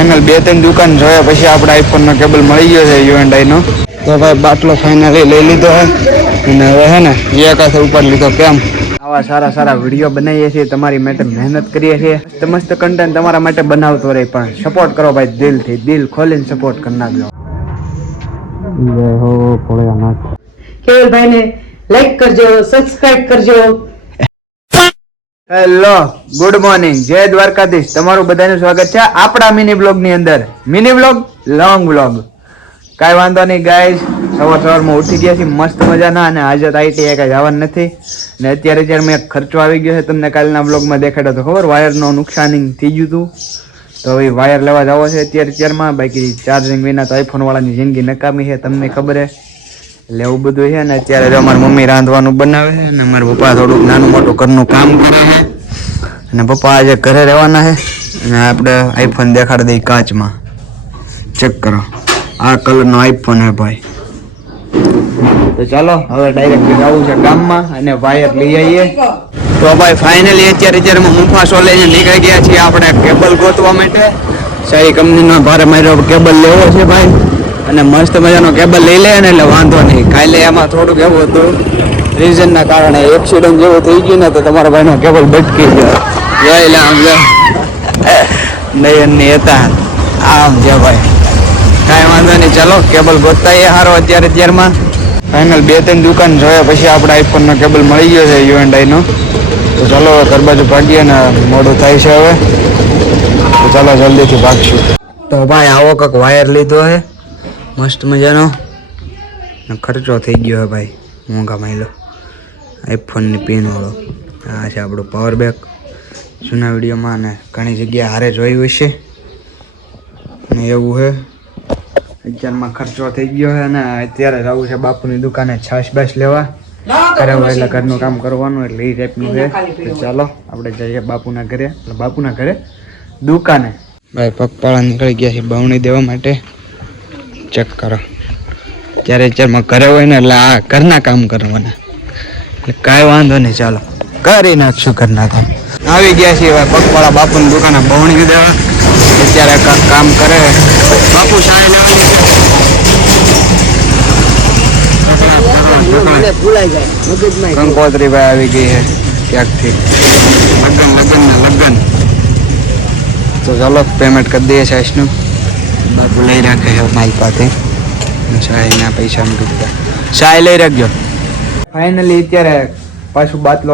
Final 2-3 દુકાન જોયા પછી આપણે આઈફોન નો કેબલ મળી ગયો છે યુએનઆઈ નો. તો ભાઈ બાટલો ફાઇનલી લઈ લીધો હે અને હવે હે ને એક હાથે ઉપર લીધો. કેમ આવા સારા સારા વિડીયો બનાવીએ છીએ, તમારી માટે મહેનત કરીએ છીએ, મસ્ત કન્ટેન્ટ તમારા માટે બનાવતો રહે, પણ સપોર્ટ કરો ભાઈ દિલથી, દિલ ખોલીને સપોર્ટ કરી નાખજો. જય હો ભોળાનાથ. કેવલભાઈને લાઈક કરજો, સબસ્ક્રાઇબ કરજો. હેલો, ગુડ મોર્નિંગ, જય દ્વારકાધીશ. તમારું બધાનું સ્વાગત છે આપણા મિની બ્લોગ ની અંદર. મિની બ્લોગ, લોંગ બ્લોગ, કાંઈ વાંધો નહીં ગાઈઝ. સવારમાં ઉઠી ગયા છીએ મસ્ત મજાના, અને આજે તો આઈટી કાંઈ જવાનું નથી. ને અત્યારે મેં ખર્ચો આવી ગયો છે, તમને કાલના બ્લોગમાં દેખાડ્યો તો ખબર, વાયરનો નુકસાનિંગ થઈ ગયું હતું. તો હવે વાયર લેવા જવો છે અત્યારમાં. બાકી ચાર્જિંગ વિના તો આઈફોન વાળાની જિંદગી નકામી છે, તમને ખબર છે. એટલે એવું બધું છે ને. અત્યારે અમારી મમ્મી રાંધવાનું બનાવે છે અને મારા પપ્પા થોડુંક નાનું મોટું ઘરનું કામ કરે છે. અને પપ્પા આજે ઘરે રહેવાના છે અને આપણે આઈફોન દેખાડી દઈએ કાચમાં. ચેક કરો, આ કલરનો આઈફોન હે ભાઈ. તો ચાલો હવે ડાયરેક્ટ જવું છે ગામમાં અને વાયર લઈ આવીએ. તો ભાઈ ફાઇનલી અત્યારે મુફાસો લઈને નીકળી ગયા છીએ આપણે કેબલ ગોતવા માટે. સારી કંપનીનો ભારે માર્યો કેબલ લેવો છે ભાઈ, અને મસ્ત મજાનો કેબલ લઈ લે ને એટલે વાંધો નહીં. કાલે એમાં થોડુંક એવું હતું, રીઝનના કારણે એક્સિડન્ટ જેવું થઈ ગયું ને, તો તમારા ભાઈનો કેબલ બચકી ગયો. એટલે આમ નયનની હતા આમ છે ભાઈ. કાંઈ વાંધો નહીં, ચાલો કેબલ ગોતતા એ સારો. અત્યારમાં ફાઇનલ 2-3 દુકાન જોયા પછી આપણે આઈફોન નો કેબલ મળી ગયો છે યુએનઆઈ નો. તો ચાલો ઘર બાજુ ભાગીએ ને, મોડું થાય છે હવે. તો ચાલો જલ્દીથી ભાગશું. તો ભાઈ આવો કંઈક વાયર લીધો છે મસ્ત મજાનો, ખર્ચો થઈ ગયો છે ભાઈ મોંઘા માયલો. આઈફોનની પિન વાળો આ છે આપણું પાવર બેક. જૂના વિડીયોમાં ને ઘણી જગ્યાએ હારે જોયું હશે ને એવું છે. અત્યારમાં ખર્ચો થઈ ગયો છે ને અત્યારે જવું છે બાપુની દુકાને છાશ બાશ લેવા. ઘરે હોય એટલે ઘરનું કામ કરવાનું, એટલે એ ટાઈપનું છે. તો ચાલો આપણે જઈએ બાપુના ઘરે, એટલે બાપુના ઘરે દુકાને. ભાઈ પગપાળા નીકળી ગયા છે બાવણી દેવા માટે. ચેક કરો, અત્યારમાં ઘરે હોય ને એટલે આ ઘરના કામ કરવાના, એટલે કાંઈ વાંધો નહીં. ચાલો કરી નાખશું ઘરના કામ. આવી ગયા છીએ ભાઈ પગપાળા બાપુની દુકાને બાવણી દેવા. અત્યારે કામ કરે બાપુ. શાહી લેવાની છે. કંકોત્રી ભાઈ આવી ગઈ છે ક્યાંકથી. લગ્ન. તો ચાલો પેમેન્ટ કરી દઈએ સાઈસનું. બાપુ લઈ રાખે છે મારી પાસે. શાહીના પૈસા મૂકી દીધા. શાહી લઈ રાખજો. ફાઇનલી અત્યારે પાછું બાટલો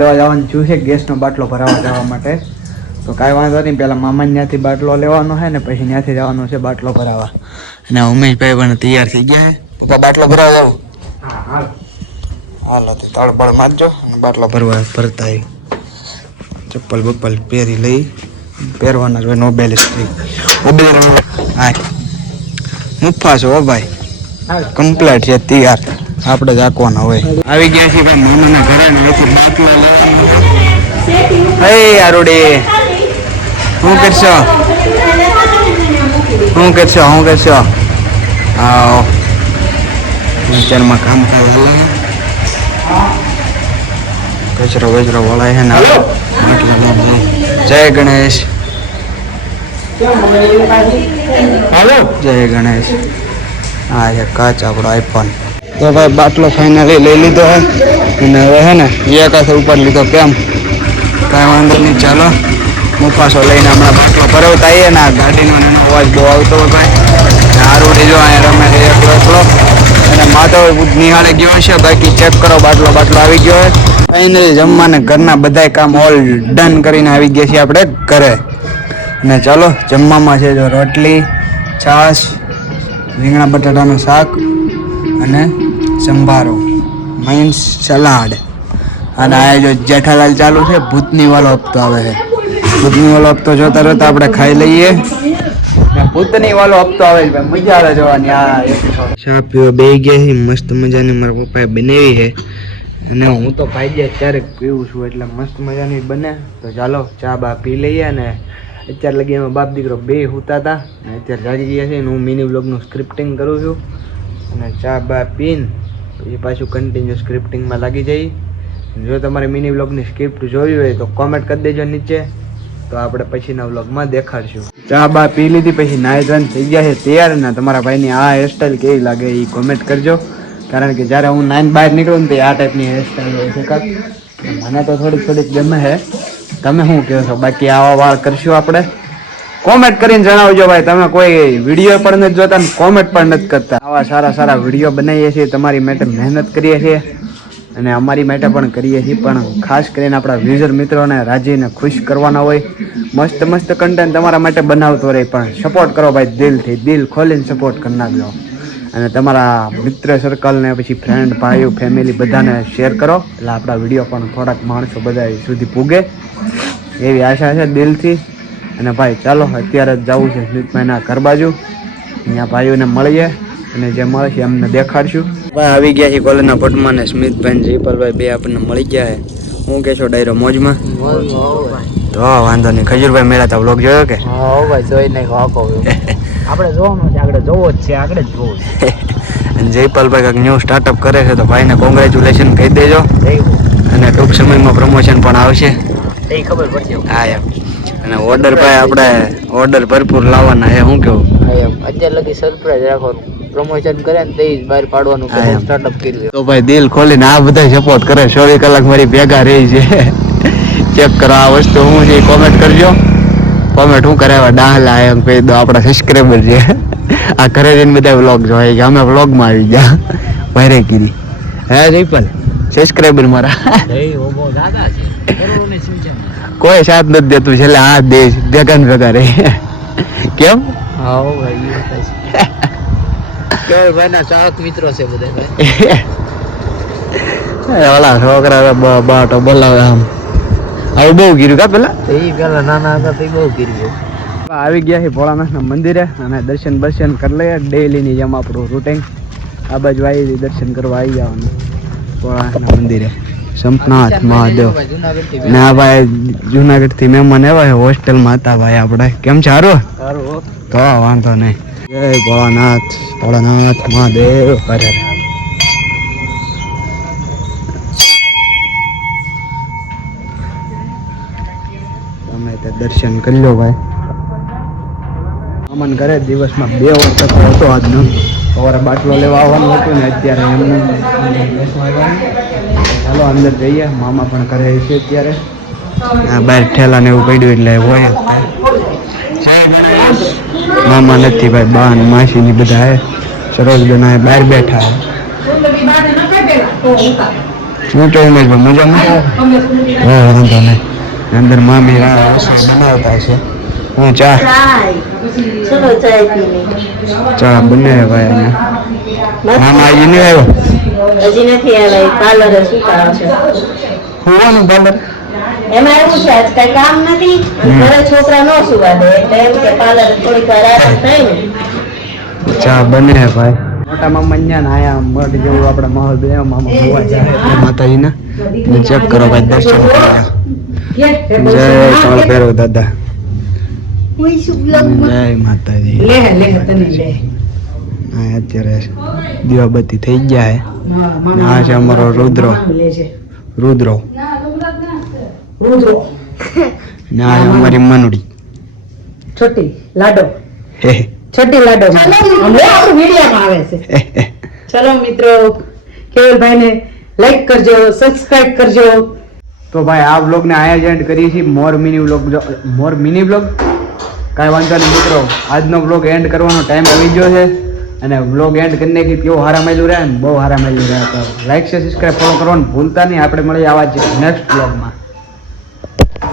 લેવા જવાનું થયું છે, ગેસનો બાટલો ભરાવા જવા માટે. તો કાંઈ વાંધો નહીં, પહેલાં મામાને ત્યાંથી બાટલો લેવાનો છે ને પછી ત્યાંથી જવાનું છે બાટલો ભરાવા. અને ઉમેશભાઈ પણ તૈયાર થઈ ગયા છે. પપ્પા બાટલો ભરાવા જવું? હાલો તો તળપળ મારજો અને બાટલો ભરતા આવી. ચપ્પલ બપ્પલ પહેરી લઈ પહેરવાના જ હોય. નો બેલેન્સ હા મુફાસો હો ભાઈ, કમ્પ્લીટ છે તૈયાર. આપણે જ આંકવાના હોય. આવી ગયા છીએ ભાઈ મામાના ઘરે. બાટલો હે આરોડી શું કરશો? આવો વિચારમાં કામ થાય. કચરો વળાય છે ને. જય ગણેશ. જય ગણેશ. હા છે કાચ આપણો આઈફોન. તો ભાઈ બાટલો ફાઇનલી લઈ લીધો હે અને હવે હે ને એક હાથે ઉપર લીધો. કેમ કાંઈ વાંધો નહીં, ચાલો મુફાસો લઈને હમણાં બાટલો ભરવતા આવીએ ને. આ ગાડીનો એનો અવાજ બહુ આવતો હોય ભાઈ. આરોડી જો અહીંયા રમે છે એકલો. અને માધવ નિહાળે ગયો છે. બાકી ચેક કરો, બાટલો આવી ગયો હોય. ફાઇનલી જમવાને ઘરના બધા કામ ઓલ ડન કરીને આવી ગયા છીએ આપણે ઘરે. અને ચાલો જમવામાં છે જો રોટલી, છાશ, રીંગણા બટાટાનું શાક અને સંભારો મીન્સ સલાડ. અને આ જો જેઠાલાલ ચાલુ છે, ભૂતની વાળો હપ્તો આવે છે. ભૂતની વાળો હપ્તો જોતા રહેતા આપણે ખાઈ લઈએ. ભૂતની વાળો હપ્તો આવે છે, મજા આવે જોવાની આ એપિસોડ. ચા પીવા બેસી ગયા છે મસ્ત મજાની, મારા પપ્પાએ બનાવી છે અને હું તો ભાઈ ગયા ક્યારેક પીવું છું, એટલે મસ્ત મજાની બને. તો ચાલો ચા બા પી લઈએ. અને અત્યારે લગી એમાં બાપ દીકરો બે સૂતા હતા અને અત્યારે જાગી ગયા છે. હું મિની બ્લોગનું સ્ક્રિપ્ટિંગ કરું છું અને ચા બા પીને પછી પાછું કન્ટિન્યુ સ્ક્રિપ્ટિંગમાં લાગી જઈ. જો તમારે મિની બ્લોગની સ્ક્રિપ્ટ જોવી હોય તો કોમેન્ટ કરી દેજો નીચે. તો આપણે પછીના વ્લોગમાં દેખાડશું. ચા બા પી લીધી પછી નાઈ ધોઈને થઈ ગયા છે તૈયાર. ને તમારા ભાઈની આ હેરસ્ટાઈલ કેવી લાગે એ કોમેન્ટ કરજો, કારણ કે જ્યારે હું નાઈને બહાર નીકળું ને તો આ ટાઈપની હેરસ્ટાઈલ હોય છે કાંક. મને તો થોડીક ગમે છે. તમે શું કહો છો? બાકી આવા વાળ કરશું આપણે? કોમેન્ટ કરીને જણાવજો ભાઈ. તમે કોઈ વિડીયો પણ નથી જોતા ને કોમેન્ટ પણ નથી કરતા. આવા સારા વિડીયો બનાવીએ છીએ, તમારી માટે મહેનત કરીએ છીએ અને અમારી માટે પણ કરીએ છીએ, પણ ખાસ કરીને આપણા યુઝર મિત્રોને રાજીને ખુશ કરવાના હોય. મસ્ત કન્ટેન્ટ તમારા માટે બનાવતો રહે, પણ સપોર્ટ કરો ભાઈ, દિલથી દિલ ખોલીને સપોર્ટ કરી નાખજો. અને તમારા મિત્ર સર્કલને પછી ફ્રેન્ડ ભાઈઓ ફેમિલી બધાને શેર કરો, એટલે આપણા વિડીયો પણ થોડાક માણસો બધા સુધી પૂગે એવી આશા છે દિલથી. અને ભાઈ ચાલો અત્યારે જ જવું છે સ્મિતભાઈના ઘર બાજુ, અહીંયા ભાઈઓને મળીએ અને જે મળશે અમને દેખાડશું. ભાઈ આવી ગયા છે કોલેજના પટમાં ને સ્મિતભાઈ જયપાલભાઈ બે આપણને મળી ગયા છે. હું કહેશો ડાયરો મોજમાં? તો વાંધો નહીં. ખજૂરભાઈ મેળા તો વ્લોગ જોયો કે? આપણે જોવાનું છે, આગળ જોવો જ છે, આગળ જ જોવું છે. અને જયપાલભાઈ કંઈક ન્યૂ સ્ટાર્ટઅપ કરે છે, તો ભાઈને કોંગ્રેચ્યુલેશન કહી દેજો. અને ટૂંક સમયમાં પ્રમોશન પણ આવશે, એ ખબર પડશે. હા એમ. અને ઓર્ડર ભાઈ આપણે ઓર્ડર ભરપૂર લાવવાના છે. શું કેવું? અત્યારે લગી સરપ્રાઈઝ રાખવાનું, પ્રમોશન કરે ને તે જ બહાર પાડવાનું કે સ્ટાર્ટઅપ કર્યું. તો ભાઈ દિલ ખોલીને આ બધા સપોર્ટ કરે. 24 કલાક મારી ભેગા રહી છે. ચેક કરો આ વસ્તુ શું છે, કોમેન્ટ કરજો. કોમેન્ટ શું કરાવ્યા ડાહલા એમ કહી દો. આપણા સબસ્ક્રાઈબર છે આ ઘરે જઈને બધા વ્લોગ જોવાય કે અમે વ્લોગમાં આવી ગયા ભારે કીધી. હે જયપાલ સબસ્ક્રાઈબર મારા કોઈ સાથ નથી દેતું, છેલ્લે આ દેશ ભેગા ને ભેગા રહે. કેમ? ભાઈ ના ચાહક મિત્રો છે બધા. ઓલા છોકરા બાટો બોલાવે આમ. હવે બહુ ગીર્યું કા પેલા? એ પેલા નાના હતા તે બહુ ગીર્યું. આવી ગયા છે ભોળાનાથના મંદિરે અને દર્શન કરી લઈએ ડેઈલીની જેમ આપણું રૂટીન. આ બાજુ આવી દર્શન કરવા આવી જવાનું ભોળાનાથના મંદિરે. સંપનાથ મહાદેવ. ને આ ભાઈ જુનાગઢથી મહેમાન આવ્યા છે, હોસ્ટેલમાં હતા ભાઈ આપણે. કેમ છે? સારું? તો વાંધો નહીં. જય ભોળાનાથ મહાદેવ. અરે તમે તે દર્શન કરી લો ભાઈ. અમન ઘરે દિવસમાં 2 વખત હતો આજનો. સવારે બાટલો લેવા આવવાનું હતું ને અત્યારે એમને ચાલો અંદર જઈએ. મામા પણ ઘરે છે અત્યારે. આ બહાર ઠેલા ને એવું પડ્યું એટલે હોય. મામા નથી ભાઈ, બા ને માસી ની બધા હે. સરોજબેન બહાર બેઠા હે. શું તો ઉમેશભાઈ મજામાં? હા વાંધો નહીં. અંદર મામી રસોઈ બનાવતા છે. હું ચા બને ભાઈ. અહીંયા મામા હજી નહીં આવ્યો? હજી નથી આવ્યા. પાર્લર શું કરાવશે? હોવાનું પાર્લર એમાં એવું છે આજ કઈ કામ નથી, ઘરે છોકરા નો સુવા દે એટલે એમ કે પાર્લર થોડીક વાર આરામ થાય ને. ચા બને ભાઈ. મોટા મામા ત્યાં આયા મઠ જેવું આપણે માહોલ બે મામા જોવા જાય માતાજીના. ચેક કરો ભાઈ, દર્શન કરવા. જય તમારા ભેરવ દાદા. જય માતાજી. હા અત્યારે દીવાબત્તી થઈ ગયા હે. આ છે અમારો રુદ્રો. ને આ અમારી મનુડી છોટી લાડો. હે છોટી લાડો હમણાં આપણું વિડીયોમાં આવે છે. ચલો મિત્રો, કેવલભાઈ ને લાઈક કરજો, સબસ્ક્રાઇબ કરજો. તો ભાઈ આ વ્લોગને આયા જ એન્ડ કરીએ છીએ. મોર મિની વ્લોગ કાંઈ વાંધો નહીં મિત્રો. આજનો વ્લોગ એન્ડ કરવાનો ટાઈમ આવી ગયો છે અને વ્લોગ એન્ડ કરીને કે કેવું હારા મળ્યું રહે ને, બહુ હારા મળ્યું રહે. તો લાઈક છે, સબસ્ક્રાઈબ ફોલો કરવાનું ભૂલતા નહીં. આપણે મળીએ આવા જ નેક્સ્ટ વ્લોગમાં.